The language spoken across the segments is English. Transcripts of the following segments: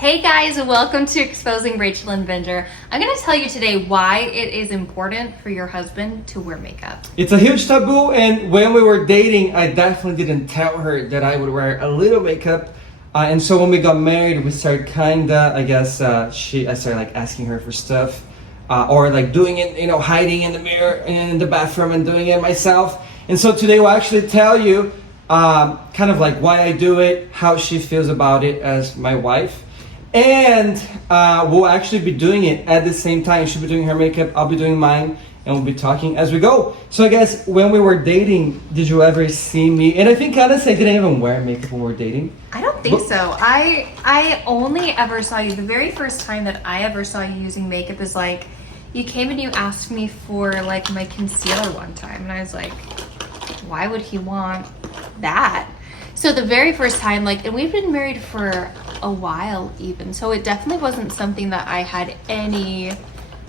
Hey guys, welcome to Exposing Rachel and Benjor. I'm going to tell you today why it is important for your husband to wear makeup. It's a huge taboo, and when we were dating, I definitely didn't tell her that I would wear a little makeup. And so when we got married, we started I started like asking her for stuff, or like doing it, hiding in the mirror and in the bathroom and doing it myself. And so today we'll actually tell you kind of like why I do it, how she feels about it as my wife. And we'll actually be doing it at the same time. She'll be doing her makeup, I'll be doing mine, and we'll be talking as we go. So I guess when we were dating, did you ever see me? And I think honestly I didn't even wear makeup when we were dating. I don't think so. I only ever saw you, the very first time that I ever saw you using makeup is like, you came and you asked me for like my concealer one time. And I was like, why would he want that? So the very first time, and we've been married for a while even, so it definitely wasn't something that I had any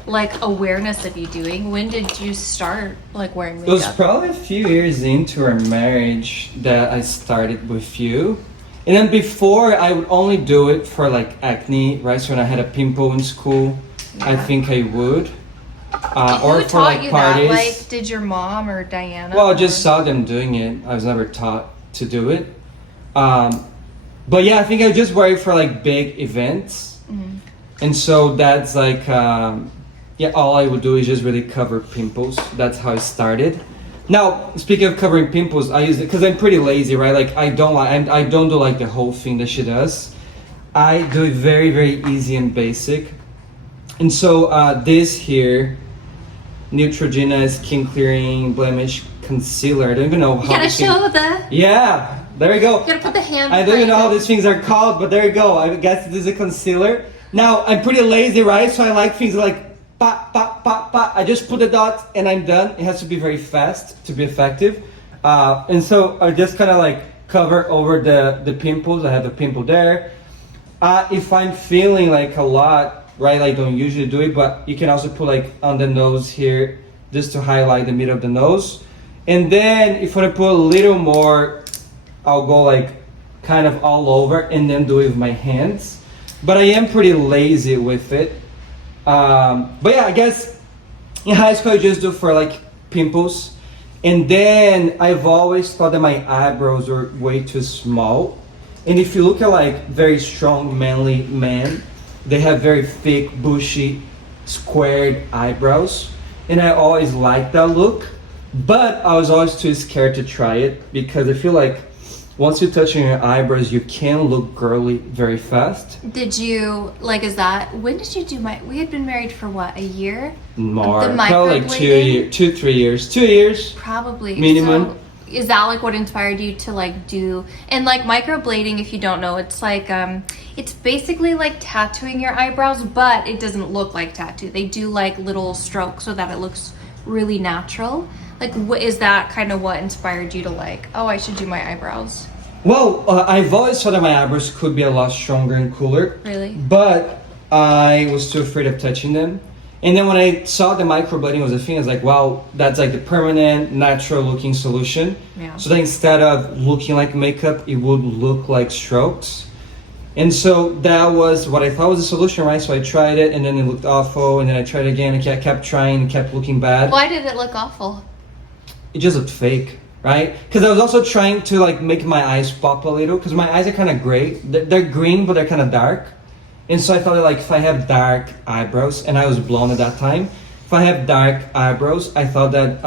awareness of you doing. When did you start wearing makeup? It was probably a few years into our marriage that I started with you. And then before, I would only do it for acne, right? So when I had a pimple in school, yeah. I think I would. Who taught you parties. That? Did your mom or Diana? Well, I just saw them doing it. I was never taught to do it. But yeah, I think I just wear it for big events. Mm-hmm. And so that's all I would do is just really cover pimples. That's how I started. Now, speaking of covering pimples, I use it because I'm pretty lazy, right? I don't do the whole thing that she does. I do it very, very easy and basic. And so this here, Neutrogena Skin Clearing Blemish Concealer. I don't even know how. You gotta show the. Yeah. There you go. You gotta put the hand. I don't even know how these things are called, but there you go. I guess this is a concealer. Now, I'm pretty lazy, right? So I like things pop, pop, pop, pop. I just put the dots and I'm done. It has to be very fast to be effective. And so I just kind of cover over the pimples. I have a pimple there. If I'm feeling a lot, right? I don't usually do it, but you can also put on the nose here, just to highlight the middle of the nose. And then if I put a little more, I'll go kind of all over and then do it with my hands. But I am pretty lazy with it. But yeah, I guess in high school I just do for pimples. And then I've always thought that my eyebrows were way too small. And if you look at very strong manly men, they have very thick, bushy, squared eyebrows. And I always liked that look. But I was always too scared to try it because I feel once you touch on your eyebrows, you can look girly very fast. Did you, when did you do we had been married for what, a year? More, probably 2, 3 years. 2 years. Probably. Minimum. So, is that what inspired you to do, and microblading, if you don't know, it's it's basically tattooing your eyebrows, but it doesn't look like tattoo. They do little strokes so that it looks really natural. What is that kind of what inspired you to oh, I should do my eyebrows? Well, I've always thought that my eyebrows could be a lot stronger and cooler. Really? But I was too afraid of touching them. And then when I saw the microblading was a thing, I was like, wow, that's the permanent, natural looking solution. Yeah. So that instead of looking like makeup, it would look like strokes. And so that was what I thought was the solution, right? So I tried it and then it looked awful. And then I tried it again and I kept trying and kept looking bad. Why did it look awful? It just looked fake, right? Because I was also trying to make my eyes pop a little, because my eyes are kind of gray. They're green, but they're kind of dark. And so I thought if I have dark eyebrows, and I was blonde at that time, if I have dark eyebrows, I thought that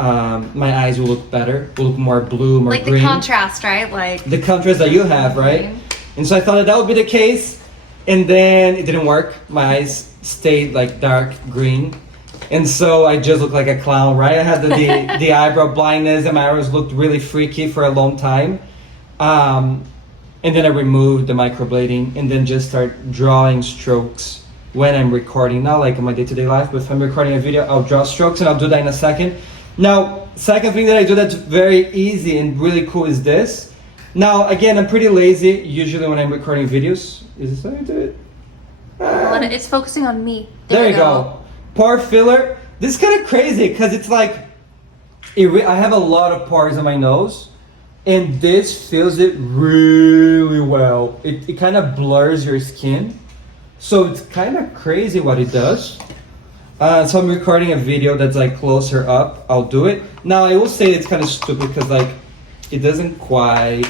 my eyes will look better, will look more blue, more green. The contrast, right? The contrast that you have, right? Green. And so I thought that would be the case, and then it didn't work. My eyes stayed dark green. And so I just looked like a clown, right? I had the eyebrow blindness and my eyebrows looked really freaky for a long time. And then I removed the microblading and then just start drawing strokes when I'm recording. Not in my day-to-day life, but if I'm recording a video, I'll draw strokes, and I'll do that in a second. Now, second thing that I do that's very easy and really cool is this. Now, again, I'm pretty lazy usually when I'm recording videos. Is this how you do it? It's focusing on me. There you go. Pore filler. This is kind of crazy because it's I have a lot of pores on my nose, and this fills it really well. It kind of blurs your skin. So it's kind of crazy what it does. So I'm recording a video that's like closer up. I'll do it. Now I will say it's kind of stupid because like it doesn't quite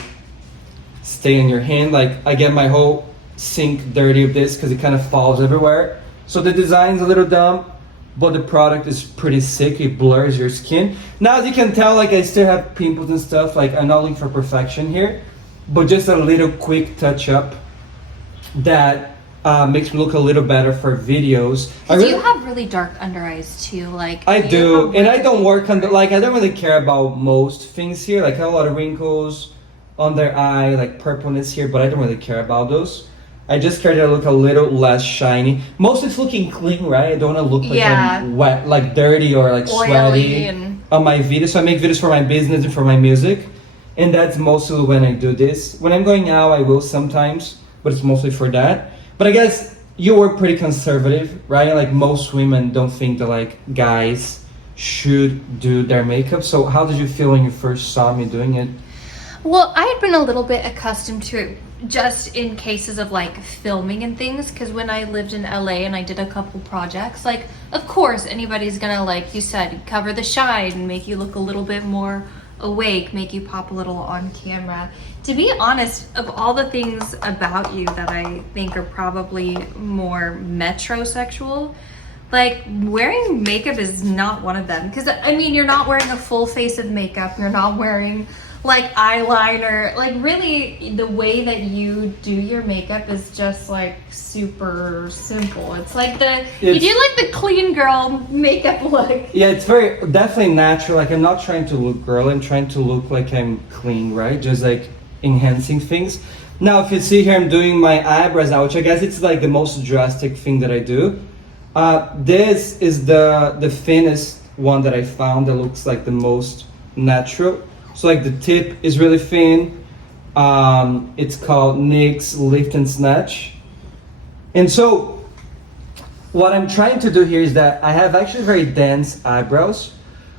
stay in your hand. Like I get my whole sink dirty with this because it kind of falls everywhere. So the design's a little dumb, but the product is pretty sick. It blurs your skin. Now as you can tell, like I still have pimples and stuff. Like I'm not looking for perfection here, but just a little quick touch up that makes me look a little better for videos. You have really dark under eyes too, like I do, and I don't work on like I don't really care about most things here. Like I have a lot of wrinkles under eye, like purpleness here, but I don't really care about those. I just care to look a little less shiny. Most it's looking clean, right? I don't want to look like I'm wet, like dirty or like sweaty on my videos. So I make videos for my business and for my music, and that's mostly when I do this. When I'm going out, I will sometimes, but it's mostly for that. But I guess you were pretty conservative, right? Like most women don't think that like guys should do their makeup. So how did you feel when you first saw me doing it? Well, I had been a little bit accustomed to it just in cases of like filming and things, because when I lived in LA and I did a couple projects, like of course anybody's gonna, like you said, cover the shine and make you look a little bit more awake, make you pop a little on camera. To be honest, of all the things about you that I think are probably more metrosexual, like wearing makeup is not one of them. Because I mean, you're not wearing a full face of makeup, you're not wearing like eyeliner, like really the way that you do your makeup is just like super simple. It's like you do like the clean girl makeup look. Yeah, it's very definitely natural. Like I'm not trying to look girl, I'm trying to look like I'm clean, right? Just like enhancing things. Now if you see here, I'm doing my eyebrows now, which I guess it's like the most drastic thing that I do. This is the thinnest one that I found that looks like the most natural. So like the tip is really thin. It's called NYX Lift and Snatch. And so what I'm trying to do here is that I have actually very dense eyebrows,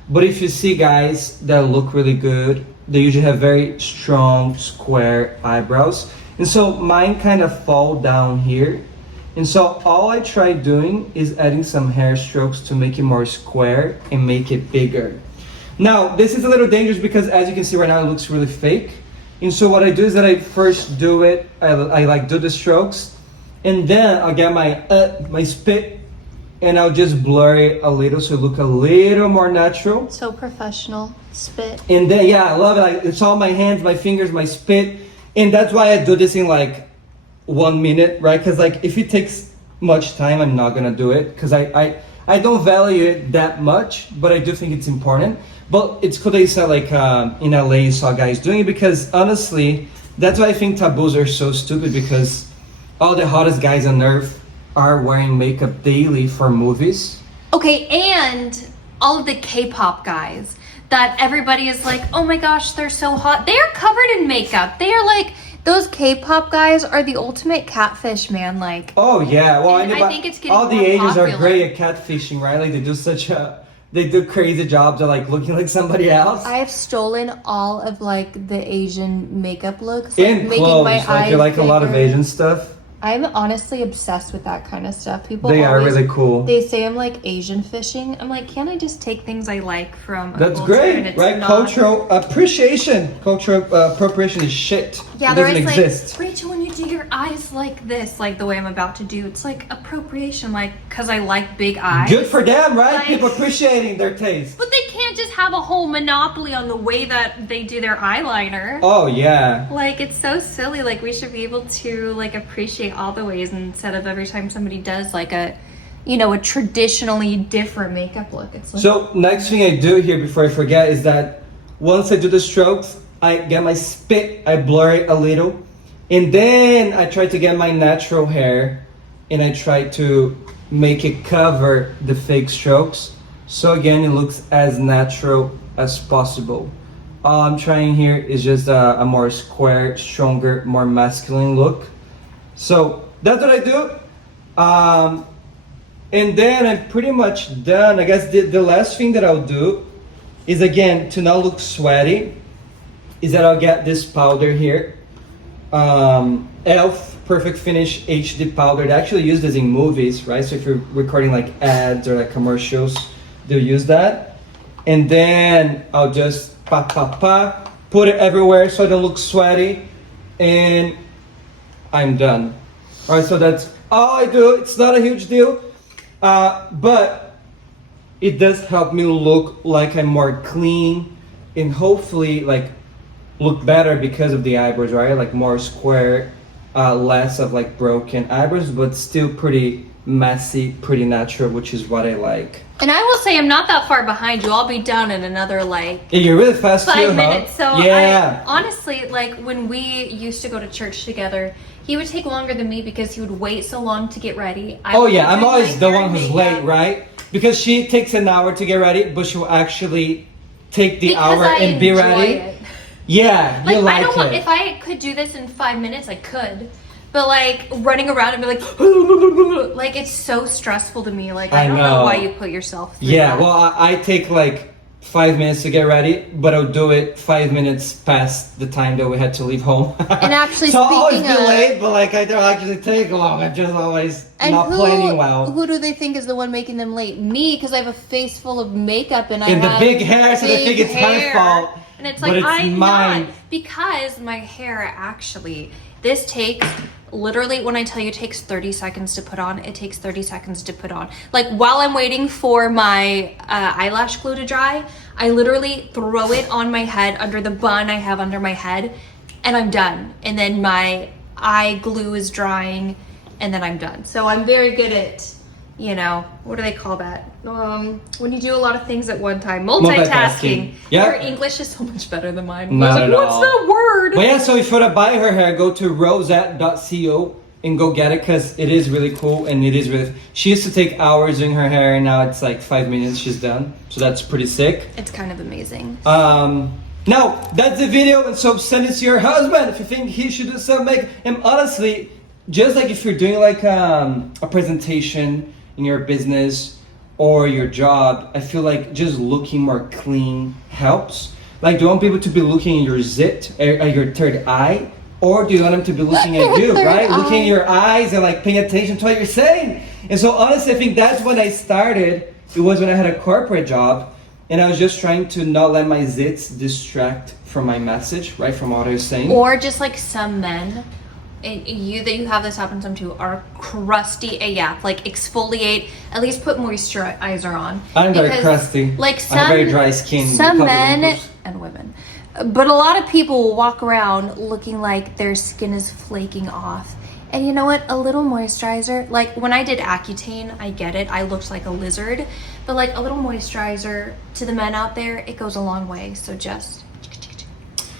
but if you see guys that look really good, they usually have very strong square eyebrows. And so mine kind of fall down here. And so all I try doing is adding some hair strokes to make it more square and make it bigger. Now, this is a little dangerous because as you can see right now, it looks really fake. And so what I do is that I first do it, I like do the strokes, and then I'll get my spit, and I'll just blur it a little so it look a little more natural. So professional, spit. And then, yeah, I love it. It's all my hands, my fingers, my spit. And that's why I do this in like 1 minute, right? Because like if it takes much time, I'm not gonna do it because I don't value it that much, but I do think it's important. But it's cool that you said like in LA you saw guys doing it, because honestly, that's why I think taboos are so stupid, because all the hottest guys on earth are wearing makeup daily for movies. Okay, and all of the K-pop guys that everybody is like, oh my gosh, they're so hot. They are covered in makeup. They are like, those K-pop guys are the ultimate catfish, man. Like, oh yeah, well I think it's getting all the more Asians popular. are great at catfishing, right? Like they do crazy jobs of like looking like somebody else. I have stolen all of like the Asian makeup looks, In making clothes, my like eyes you like a lot of bigger. Asian stuff. I'm honestly obsessed with that kind of stuff. People They are always, really cool. They say I'm like Asian fishing. I'm like, can't I just take things I like from a That's culture and great, it's right? not- Cultural appropriation. Cultural appropriation is shit. Yeah, it they're doesn't always exist. like, Rachel, when you do your eyes like this, like the way I'm about to do, it's like appropriation, like, because I like big eyes. Good for them, right? Like- People appreciating their taste. But they can't just have a whole monopoly on the way that they do their eyeliner. Oh yeah. Like, it's so silly. Like, we should be able to like appreciate all the ways instead of every time somebody does like a traditionally different makeup look. It's like, So next thing I do here before I forget is that once I do the strokes, I get my spit, I blur it a little, and then I try to get my natural hair and I try to make it cover the fake strokes. So again, it looks as natural as possible. All I'm trying here is just a more square, stronger, more masculine look. So that's what I do. And then I'm pretty much done. I guess the last thing that I'll do is, again, to not look sweaty, is that I'll get this powder here Elf Perfect Finish HD powder. They actually use this in movies, right? So if you're recording like ads or like commercials, they'll use that. And then I'll just put it everywhere so I don't look sweaty, and I'm done. All right, so that's all I do. It's not a huge deal, but it does help me look like I'm more clean and hopefully like look better because of the eyebrows, right? Like more square, less of like broken eyebrows, but still pretty messy, pretty natural, which is what I like. And I will say I'm not that far behind you. I'll be done in another like Yeah, you're really fast 5 too, minutes. huh? So Yeah. I honestly, like when we used to go to church together, he would take longer than me because he would wait so long to get ready. Oh yeah, I'm doing always my the hair one and who's makeup. late, right? Because she takes an hour to get ready, but she'll actually take the Because hour I and be enjoy ready. it. Yeah, Like you like I don't want, it. if I could do this in 5 minutes, I could. But like running around and be like it's so stressful to me. Like I don't know why you put yourself through Yeah, that. well, I take like 5 minutes to get ready, but I'll do it 5 minutes past the time that we had to leave home. And actually, so I'll always speaking be of- late, but like I don't actually take long. I'm just always And not planning well. who do they think is the one making them late? Me, because I have a face full of makeup and I And the have big hair, so they big think it's my hair. fault. And it's but like it's I'm mine. not, because my hair actually. This takes literally, when I tell you it takes 30 seconds to put on, it takes 30 seconds to put on. Like while I'm waiting for my eyelash glue to dry, I literally throw it on my head under the bun I have under my head, and I'm done. And then my eye glue is drying, and then I'm done. So I'm very good at, you know, what do they call that? When you do a lot of things at one time, multitasking. Yeah. Your English is so much better than mine. Not I was at like, what's all. that word? But yeah, so if you want to buy her hair, go to rosette.co and go get it, because it is really cool and it is really. She used to take hours doing her hair, and now it's like 5 minutes she's done. So that's pretty sick. It's kind of amazing. Now that's the video, and so send it to your husband if you think he should do some makeup. And honestly, just like if you're doing like a presentation in your business or your job, I feel like just looking more clean helps. Like, do you want people to be looking at your zit, at your third eye? Or do you want them to be looking at you, right? Looking at your eyes and like paying attention to what you're saying. And so honestly, I think that's when I started. It was when I had a corporate job, and I was just trying to not let my zits distract from my message, right? From what I was saying. Or just like some men, and you have this happen some too, are crusty AF. Like exfoliate, at least put moisturizer on. I'm very Because, crusty. Like I have very dry skin. Some Couple men wrinkles. and women. But a lot of people will walk around looking like their skin is flaking off. And you know what? A little moisturizer, like when I did Accutane, I get it. I looked like a lizard. But like a little moisturizer to the men out there, it goes a long way. So just...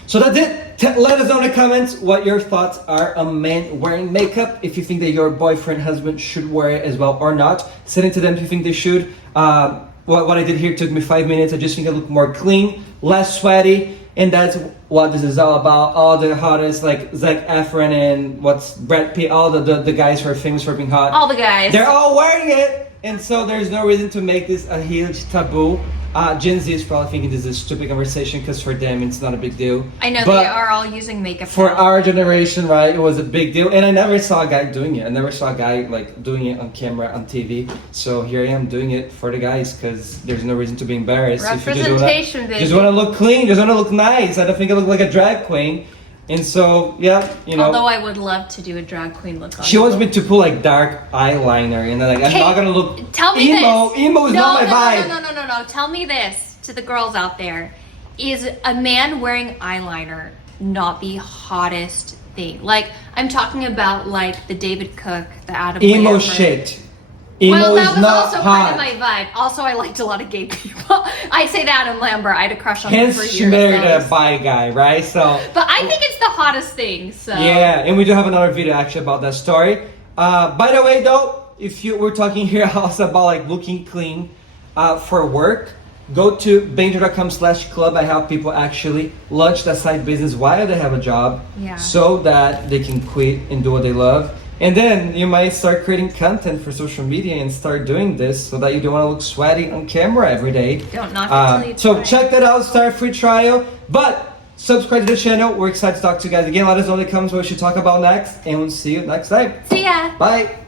So that's it. Let us know in the comments what your thoughts are on men wearing makeup. If you think that your boyfriend, husband should wear it as well or not. Send it to them if you think they should. What I did here took me 5 minutes. I just think I look more clean, less sweaty. And that's what this is all about. All the hottest, like Zac Efron and Brad Pitt, all the guys who are famous for being hot. All the guys. They're all wearing it. And so there's no reason to make this a huge taboo. Gen Z is probably thinking this is a stupid conversation because for them it's not a big deal. I know But they are all using makeup for now. our generation, right, it was a big deal. And I never saw a guy doing it. I never saw a guy like doing it on camera, on TV. So here I am doing it for the guys because there's no reason to be embarrassed. If you Representation, baby. just want to look clean, just want to look nice. I don't think I look like a drag queen. And so, yeah, you know. Although I would love to do a drag queen look on She wants me to put like dark eyeliner, and then like I'm not gonna look tell me emo. this. Emo is not my vibe. No. Tell me this to the girls out there. Is a man wearing eyeliner not the hottest thing? Like, I'm talking about like the David Cook, the Adam Emo Lambert. shit. Emo Well, that is was not also hot. kind of my vibe. Also, I liked a lot of gay people. I'd say that Adam Lambert. I had a crush on him Hence, for years. she married so- a bi guy, right? So. But I think it's the hottest thing. So Yeah, and we do have another video actually about that story. By the way, though, if you we're talking here also about like looking clean for work, go to benjor.com/club. I help people actually launch that side business while they have a job, so that they can quit and do what they love. And then you might start creating content for social media and start doing this so that you don't want to look sweaty on camera every day. Don't knock it till you So try. check that out, start a free trial. But Subscribe to the channel. We're excited to talk to you guys again. Let us know in the comments what we should talk about next. And we'll see you next time. See ya. Bye.